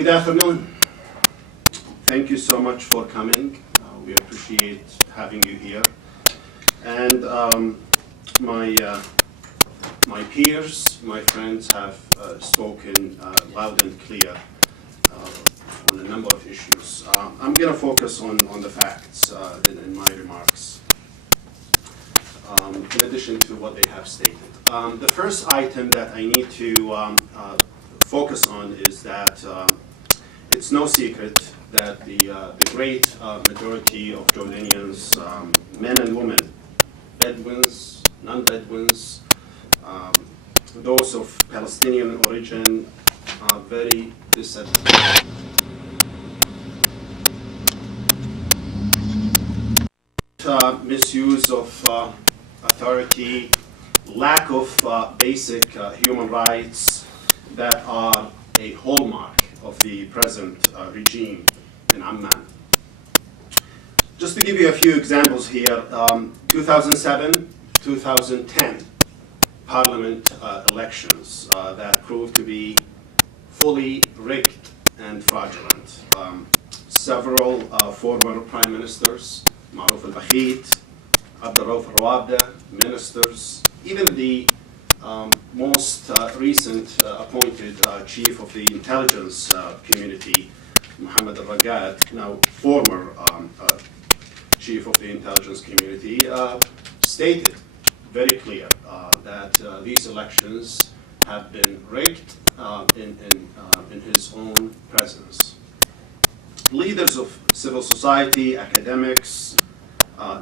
Good afternoon. Thank you so much for coming. We appreciate having you here. And my peers, my friends have spoken loud and clear on a number of issues. I'm going to focus on the facts in my remarks, in addition to what they have stated. The first item that I need to focus on is that it's no secret that the great majority of Jordanians, men and women, Bedouins, non-Bedouins, those of Palestinian origin, are very disadvantaged. Misuse of authority, lack of basic human rights that are a hallmark of the present regime in Amman. Just to give you a few examples here, 2007, 2010 parliament elections that proved to be fully rigged and fraudulent. Several former prime ministers, Maruf al-Bakhit, Abdulrauf al-Rawabda, ministers, even the most recent appointed chief of the intelligence community, Mohammed al-Ragad, now former chief of the intelligence community, stated very clear that these elections have been rigged in his own presence. Leaders of civil society, academics,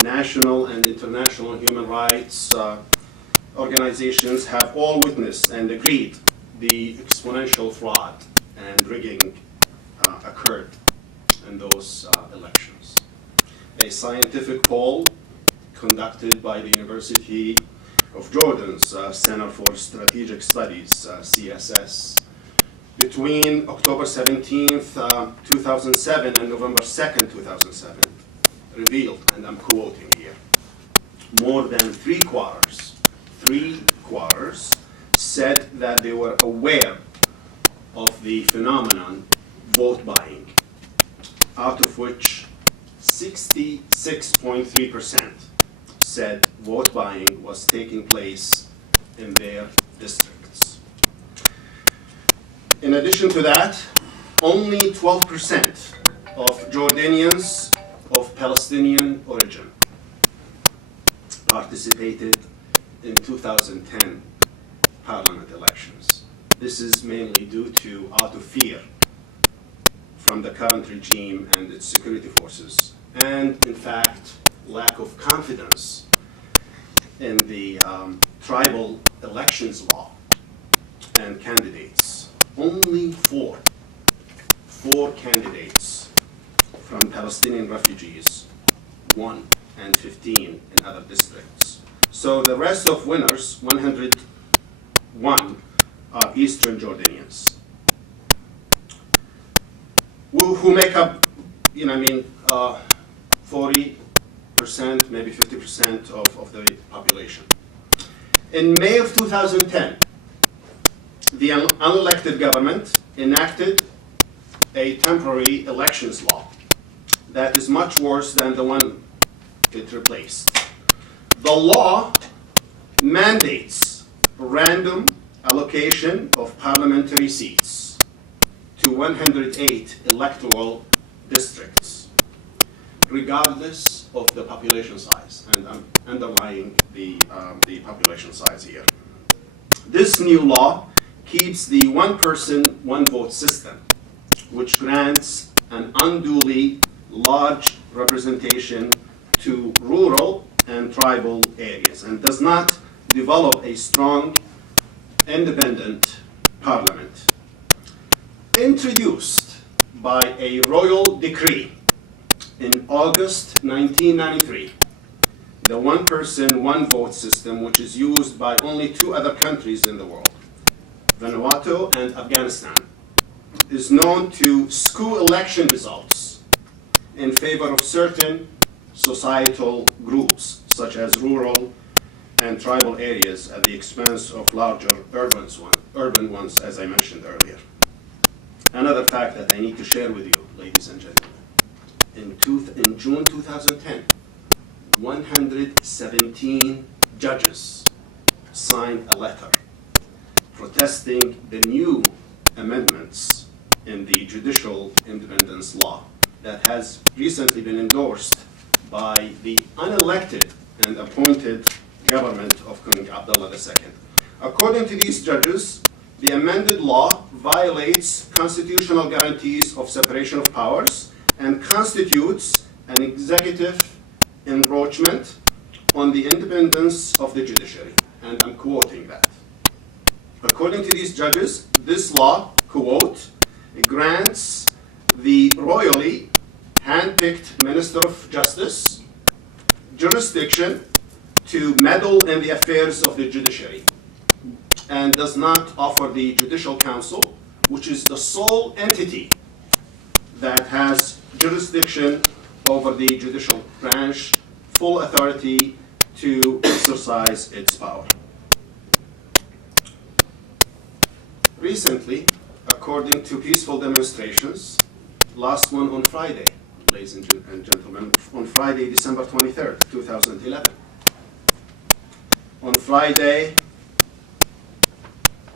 national and international human rights organizations have all witnessed and agreed the exponential fraud and rigging occurred in those elections. A scientific poll conducted by the University of Jordan's Center for Strategic Studies, CSS, between October 17th, 2007 and November 2nd, 2007, revealed, and I'm quoting here, more than three quarters said that they were aware of the phenomenon vote buying, out of which 66.3% said vote buying was taking place in their districts. In addition to that, only 12% of Jordanians of Palestinian origin participated in 2010 parliament elections. This is mainly due to out of fear from the current regime and its security forces, and in fact, lack of confidence in the tribal elections law and candidates. Only four candidates from Palestinian refugees, 1 and 15 in other districts. So the rest of winners, 101, are Eastern Jordanians, who make up, 40%, maybe 50% of the population. In May of 2010, the unelected government enacted a temporary elections law that is much worse than the one it replaced. The law mandates random allocation of parliamentary seats to 108 electoral districts, regardless of the population size, and I'm underlying the population size here. This new law keeps the one-person, one-vote system, which grants an unduly large representation to rural and tribal areas, and does not develop a strong, independent parliament. Introduced by a royal decree in August 1993, the one-person, one-vote system, which is used by only two other countries in the world, Vanuatu and Afghanistan, is known to skew election results in favor of certain societal groups, such as rural and tribal areas, at the expense of larger urban ones, as I mentioned earlier. Another fact that I need to share with you, ladies and gentlemen. In June 2010, 117 judges signed a letter protesting the new amendments in the judicial independence law that has recently been endorsed by the unelected and appointed government of King Abdullah II. According to these judges, the amended law violates constitutional guarantees of separation of powers and constitutes an executive encroachment on the independence of the judiciary. And I'm quoting that. According to these judges, this law, quote, grants the royally handpicked Minister of Justice jurisdiction to meddle in the affairs of the judiciary and does not offer the Judicial Council, which is the sole entity that has jurisdiction over the judicial branch, full authority to exercise its power. Recently, according to peaceful demonstrations, last one on Friday, ladies and gentlemen, on Friday, December 23rd, 2011. On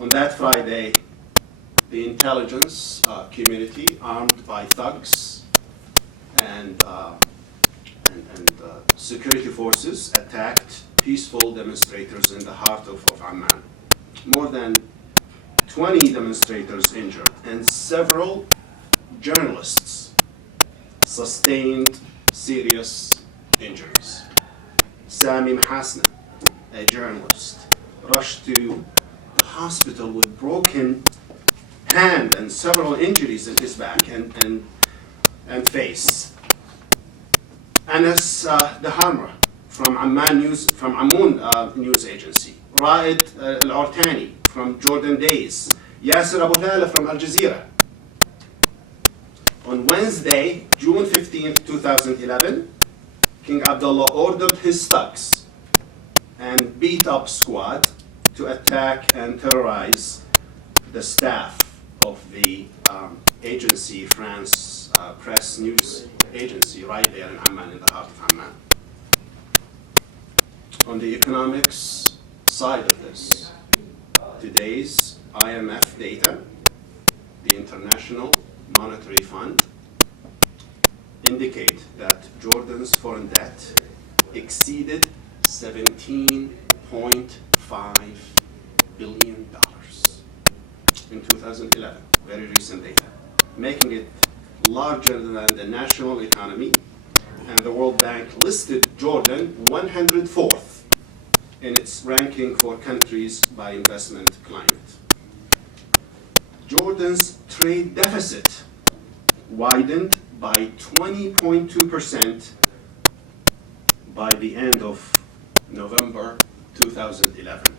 that Friday, the intelligence community, armed by thugs and security forces, attacked peaceful demonstrators in the heart of Amman. More than 20 demonstrators injured, and several journalists sustained serious injuries. Sami Mahasna, a journalist, rushed to the hospital with broken hand and several injuries in his back and face. Anas Dahamra from Amman News Agency, Raed Al-Ortani from Jordan Days, Yasser Abu Thala from Al Jazeera. On Wednesday, June 15, 2011, King Abdullah ordered his thugs and beat-up squad to attack and terrorize the staff of the agency, France Press News Agency, right there in Amman, in the heart of Amman. On the economics side of this, today's IMF data, the International Monetary Fund, indicate that Jordan's foreign debt exceeded $17.5 billion in 2011, very recent data, making it larger than the national economy, and the World Bank listed Jordan 104th in its ranking for countries by investment climate. Jordan's trade deficit widened by 20.2% by the end of November 2011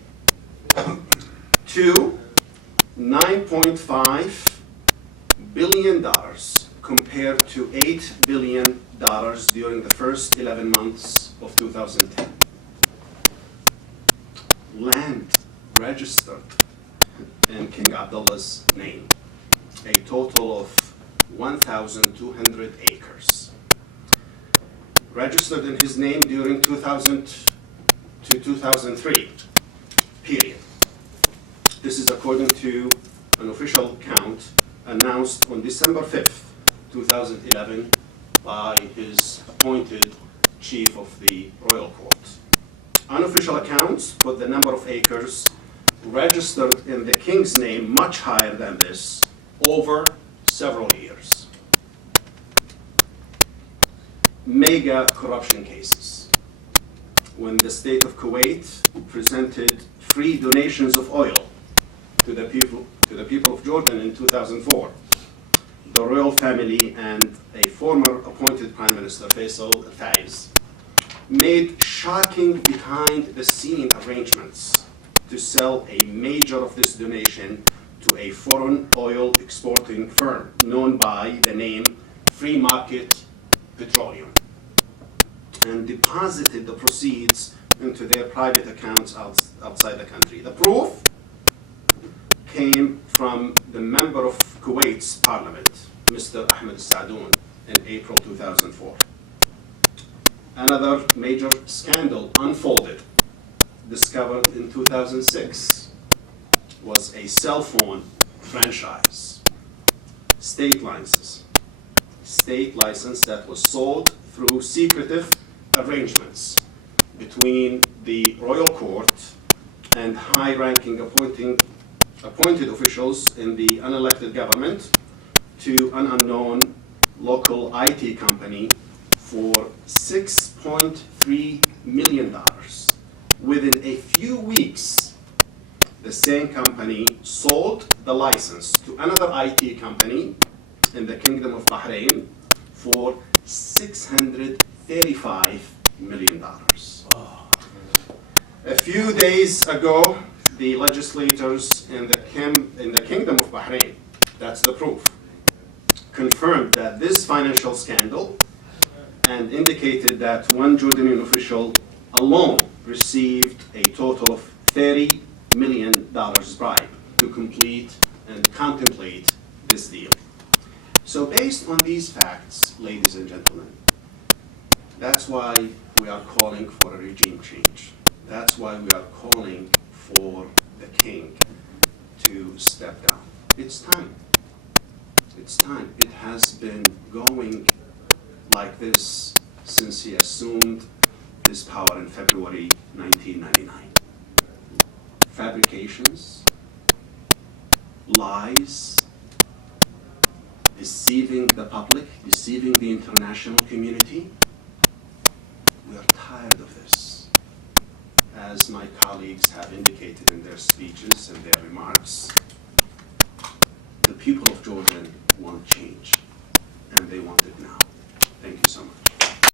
to $9.5 billion compared to $8 billion during the first 11 months of 2010. Land registered in King Abdullah's name, a total of 1,200 acres. Registered in his name during 2000 to 2003 period. This is according to an official count announced on December 5th, 2011 by his appointed chief of the royal court. Unofficial accounts put the number of acres registered in the king's name much higher than this over several years. Mega corruption cases. When the state of Kuwait presented free donations of oil to the people of Jordan in 2004, the royal family and a former appointed Prime Minister, Faisal Al-Faiz, made shocking behind-the-scene arrangements to sell a major of this donation to a foreign oil exporting firm known by the name Free Market Petroleum, and deposited the proceeds into their private accounts outside the country. The proof came from the member of Kuwait's parliament, Mr. Ahmed Sadoun, in April 2004. Another major scandal unfolded, discovered in 2006, was a cell phone franchise, state license that was sold through secretive arrangements between the royal court and high-ranking appointed officials in the unelected government to an unknown local IT company for $6.3 million. Within a few weeks, the same company sold the license to another IT company in the Kingdom of Bahrain for $635 million. A few days ago, the legislators in the Kingdom of Bahrain, that's the proof, confirmed that this financial scandal and indicated that one Jordanian official alone received a total of $30 million bribe to complete and contemplate this deal. So based on these facts, ladies and gentlemen, that's why we are calling for a regime change. That's why we are calling for the king to step down. It's time. It's time. It has been going like this since he assumed his power in February 1999. Fabrications, lies, deceiving the public, deceiving the international community. We are tired of this. As my colleagues have indicated in their speeches and their remarks, the people of Jordan